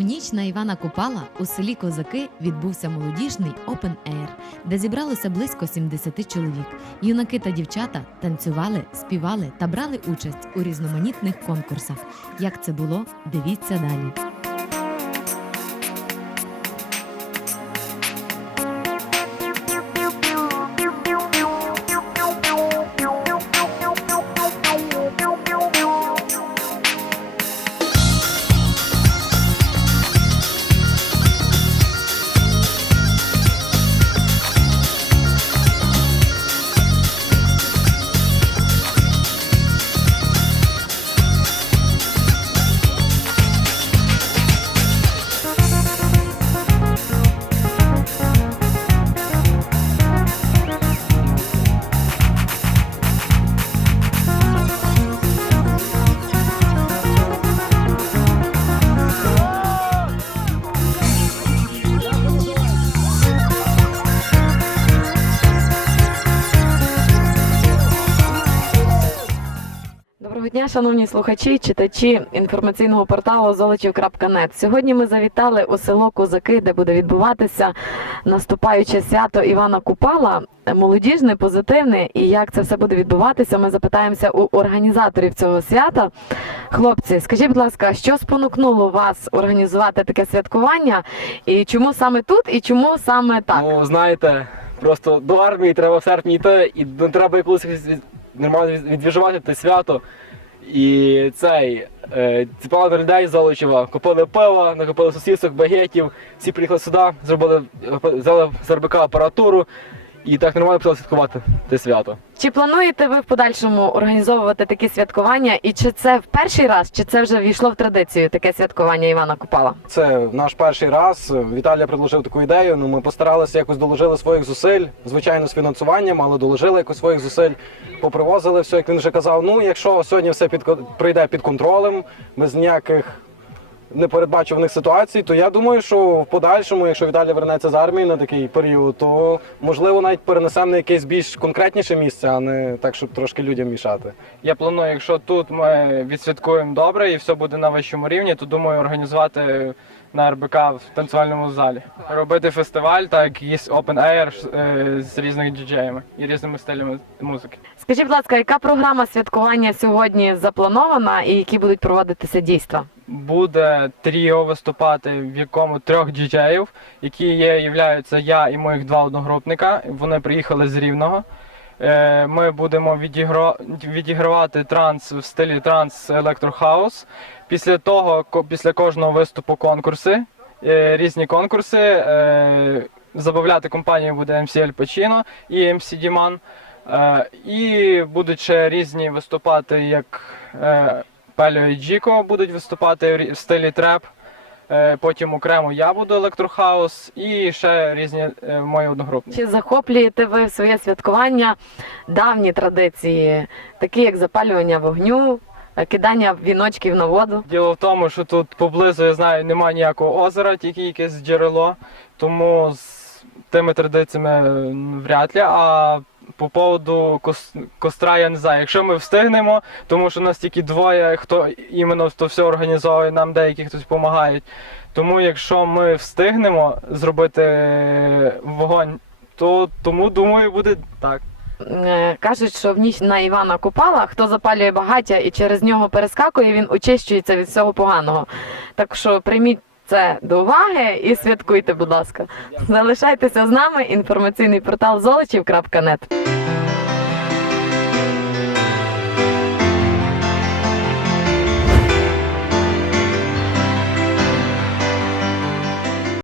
У ніч на Івана Купала у селі Козаки відбувся молодіжний Open Air, де зібралося близько 70 чоловік. Юнаки та дівчата танцювали, співали та брали участь у різноманітних конкурсах. Як це було, дивіться далі. Доброго дня, шановні слухачі, читачі інформаційного порталу золочів.нет. Сьогодні ми завітали у село Козаки, де буде відбуватися наступаюче свято Івана Купала, молодіжне, позитивне. І як це все буде відбуватися, ми запитаємося у організаторів цього свята. Хлопці, скажіть, будь ласка, що спонукнуло вас організувати таке святкування? І чому саме тут, і чому саме так? Ну, знаєте, просто до армії треба в серпні йти, і ну, треба якось від- нормально від- відвіжувати те свято. І цей е, ціпали людей з Золочева, купили пиво, накупили сосісок, багетів, всі приїхали сюди, зробили взяли з РБК апаратуру і так нормально почали святкувати те свято. Чи плануєте ви в подальшому організовувати такі святкування? І чи це в перший раз, чи це вже війшло в традицію таке святкування Івана Купала? Це наш перший раз. Віталія предложив таку ідею. Ну ми постаралися якось доложили своїх зусиль, звичайно, з фінансуванням, але доложили якось своїх зусиль, попривозили все, як він вже казав. Ну, якщо сьогодні все під пройде під контролем, без ніяких непередбачуваних ситуацій, то я думаю, що в подальшому, якщо Віталій вернеться з армії на такий період, то можливо навіть перенесемо на якесь більш конкретніше місце, а не так, щоб трошки людям мішати. Я планую, якщо тут ми відсвяткуємо добре і все буде на вищому рівні, то думаю організувати на РБК в танцювальному залі. Робити фестиваль, так є Open Air е, з різними діджеями і різними стилями музики. Скажіть, будь ласка, яка програма святкування сьогодні запланована і які будуть проводитися дійства? Буде тріо виступати, в якому трьох діджеїв, які є, являються я і моїх два одногрупника. Вони приїхали з Рівного. Е, Ми будемо відігро... відігравати транс в стилі транс електрохаус. Після того, після кожного виступу конкурси, е, різні конкурси. Е, Забавляти компанію буде MC Al Pacino і MC Діман. Е, І будуть ще різні виступати, як Пеліо і Джіко будуть виступати в стилі треп. Е, Потім окремо я буду електрохаус і ще різні е, мої одногрупники. Чи захоплюєте ви в своє святкування давні традиції, такі як запалювання вогню, е, кидання віночків на воду? Діло в тому, що тут поблизу я знаю немає ніякого озера, тільки якесь джерело, тому з тими традиціями вряд ли. А по поводу кос- костра я не знаю. Якщо ми встигнемо, тому що нас тільки двоє, хто іменно то все організовує, нам деякі хтось допомагають. Тому якщо ми встигнемо зробити вогонь, то тому думаю буде так. Е, Кажуть, що в ніч на Івана Купала, хто запалює багаття і через нього перескакує, він очищується від всього поганого. Так що прийміть це до уваги і святкуйте, будь ласка. Залишайтеся з нами. Інформаційний портал золочів.нет.